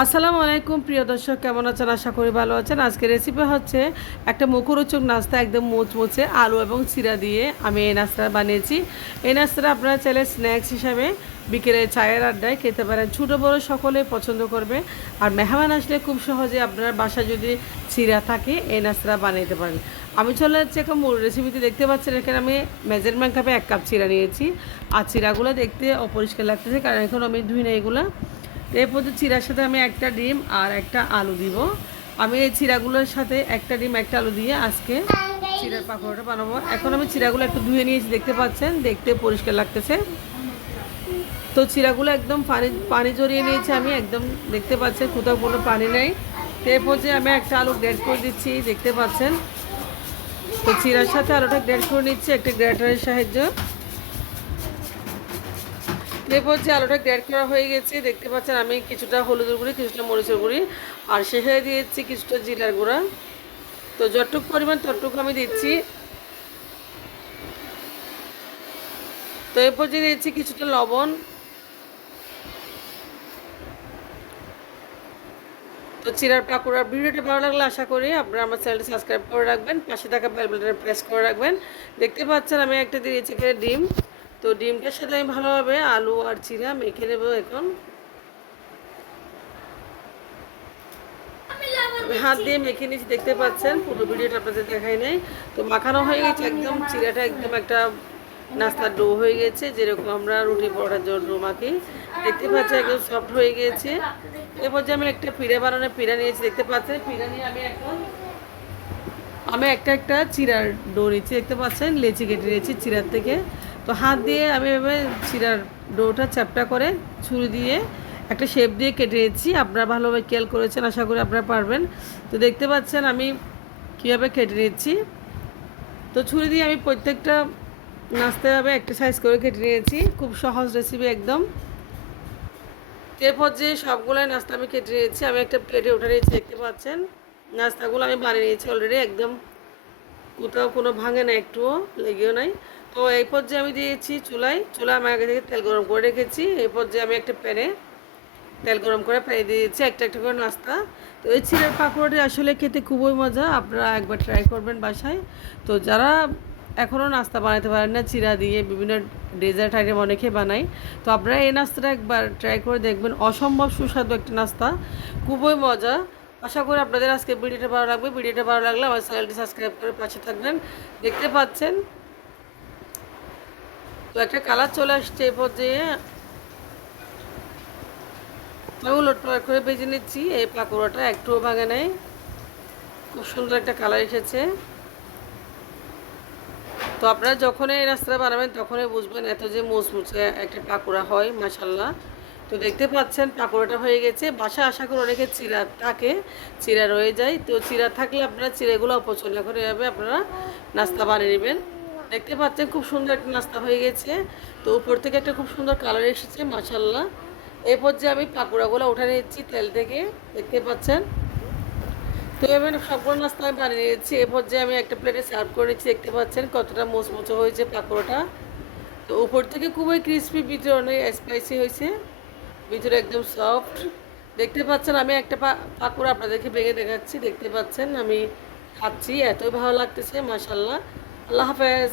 আসসালামু আলাইকুম প্রিয় দর্শক, কেমন আছেন? আশা করি ভালো আছেন। আজকে রেসিপি হচ্ছে একটা মুখরোচক নাস্তা, একদম মুচমুচে আলু এবং চিরা দিয়ে আমি এই নাস্তা বানিয়েছি। এই নাস্তাটা আপনারা চাইলে স্ন্যাক্স হিসাবে বিকেলে চায়ের আড্ডায় খেতে পারেন। ছোটো বড়ো সকলে পছন্দ করবে। আর মেহমান আসলে খুব সহজে আপনার বাসায় যদি চিরা থাকে এই নাস্তাটা বানাইতে পারেন। আমি চলে যাচ্ছি একটা মূল রেসিপিতে। দেখতে পাচ্ছেন এখানে আমি মেজারমেন্ট কাপে 1 কাপ চিরা নিয়েছি। আর চিরাগুলো দেখতে অপরিষ্কার লাগতেছে, কারণ এখন আমি ধুই না এগুলো। এরপর চিরার সাথে আমি একটা ডিম আর একটা আলু দিব। আমি এই চিরাগুলোর সাথে একটা ডিম একটা আলু দিয়ে আজকে চিরার পাকোড়াটা বানাবো। এখন আমি চিরাগুলো একটু ধুয়ে নিয়েছি, দেখতে পাচ্ছেন, দেখতে পরিষ্কার লাগতেছে। তো চিরাগুলো একদম পানি পানি জড়িয়ে নিয়েছি আমি, একদম দেখতে পাচ্ছেন কোথাও কোনো পানি নেই। তো এরপর যে আমি একটা আলু গ্রেড করে দিচ্ছি, দেখতে পাচ্ছেন। তো চিরার সাথে আলুটা গ্রেড করে নিচ্ছি একটা গ্রেটারের সাহায্য। এরপর যে আলুটা গ্রেড করা হয়ে গেছে, দেখতে পাচ্ছেন আমি কিছুটা হলুদের গুঁড়ি, কিছুটা মরিচের গুঁড়ি আর শেষে দিয়েছি কিছুটা জিরার গুঁড়া। তো যতটুকু পরিমাণ ততটুকু আমি দিচ্ছি। তো এরপর যে দিয়েছি কিছুটা লবণ। তো চিরার পাকোড়ার ভিডিওটি ভালো লাগলে আশা করি আপনারা আমার চ্যানেলটি সাবস্ক্রাইব করে রাখবেন, পাশে থাকা বেল বাটনে প্রেস করে রাখবেন। দেখতে পাচ্ছেন আমি একটা দিয়েছি এখানে ডিম। তো ডিমটার সাথে আমি ভালোভাবে আলু আর চিরা মেখে নেব। এখন হাত দিয়ে মেখে নিয়েছি, দেখতে পাচ্ছেন, পুরো ভিডিওটা আপনাদের দেখাই নাই। তো মাখানো হয়ে গেছে একদম, চিরাটা একদম একটা নাস্তার ডো হয়ে গেছে, যেরকম আমরা রুটি পরোটার জন্য ডো মাখি। দেখতে পাচ্ছেন একদম সফট হয়ে গিয়েছে। এরপর যে আমি একটা পিঠা বানানোর পিঠা নিয়েছি, দেখতে পাচ্ছেন। পিঠা নিয়ে আমি একটা একটা চিরার ডো নিচ্ছি, দেখতে পাচ্ছেন, লেচি কেটে নিয়েছি চিরার থেকে। তো হাত দিয়ে আমি এভাবে চিরার ডোটা চ্যাপটা করে ছুরি দিয়ে একটা শেপ দিয়ে কেটে নিয়েছি। আপনারা ভালোভাবে খেয়াল করেছেন, আশা করি আপনারা পারবেন। তো দেখতে পাচ্ছেন আমি কীভাবে কেটে নিচ্ছি। তো ছুরি দিয়ে আমি প্রত্যেকটা নাস্তাভাবে একটা সাইজ করে কেটে নিয়েছি। খুব সহজ রেসিপি একদম। এরপর যে সবগুলো নাস্তা আমি কেটে নিয়েছি, আমি একটা প্লেটে উঠে নিয়েছি, দেখতে পাচ্ছেন। নাস্তাগুলো আমি বানিয়ে নিয়েছি অলরেডি, একদম কোথাও কোনো ভাঙে না, একটুও লেগেও নাই। তো এই পর্যায়ে আমি দিয়েছি চুলায় আমি আগে থেকে তেল গরম করে রেখেছি। এই পর্যায়ে আমি একটা প্যানে তেল গরম করে প্যানে দিয়েছি একটা একটা করে নাস্তা। তো এই চিড়ের পাকোড়াটি আসলে খেতে খুবই মজা, আপনারা একবার ট্রাই করবেন বাসায়। তো যারা এখনও নাস্তা বানাতে পারেন না চিড়া দিয়ে, বিভিন্ন ডেজার্ট আইটেম অনেকে বানায়, তো আপনারা এই নাস্তাটা একবার ট্রাই করে দেখবেন। অসম্ভব সুস্বাদু একটা নাস্তা, খুবই মজা। আশা করি আপনাদের আজকে ভিডিওটা ভালো লাগবে। ভিডিওটা ভালো লাগলে আমার চ্যানেলটি সাবস্ক্রাইব করে পাশে থাকবেন। দেখতে পাচ্ছেন তো একটা কালার চলে আসছে। এই পর্যায়ে আমি উলটপালট করে ভেজে নিচ্ছি। এই পাকোড়াটা একটুও ভাঙে নাই, খুব সুন্দর একটা কালার এসেছে। তো আপনারা যখন এই রাস্তাটা বানাবেন তখনই বুঝবেন এত যে মুচমুচে একটা পাকোড়া হয়, মাশাল্লাহ। তো দেখতে পাচ্ছেন পাকোড়াটা হয়ে গেছে। বাসা আশা করি অনেকে চিরা থাকে, চিরা রয়ে যায়। তো চিরা থাকলে আপনারা চিরাগুলো অপছন্দ করে এভাবে আপনারা নাস্তা বানিয়ে নেবেন। দেখতে পাচ্ছেন খুব সুন্দর একটা নাস্তা হয়ে গেছে। তো উপর থেকে একটা খুব সুন্দর কালার এসেছে, মাশাল্লাহ। এরপর যে আমি পাকোড়াগুলো উঠে নিচ্ছি তেল থেকে, দেখতে পাচ্ছেন। তো এবার সবগুলো নাস্তা আমি বানিয়ে নিয়েছি। এ পর্যায়ে আমি একটা প্লেটে সার্ভ করে নিচ্ছি, দেখতে পাচ্ছেন কতটা মোচমোচো হয়েছে পাকোড়াটা। তো উপর থেকে খুবই ক্রিস্পি, ভিতরে অনেক স্পাইসি হয়েছে, ভিতরে একদম সফট। দেখতে পাচ্ছেন আমি একটা পাকোড়া আপনাদেরকে ভেঙে দেখাচ্ছি, দেখতে পাচ্ছেন আমি খাচ্ছি, এতই ভালো লাগতেছে, মাশাল্লাহ। আল্লাহ হাফেজ।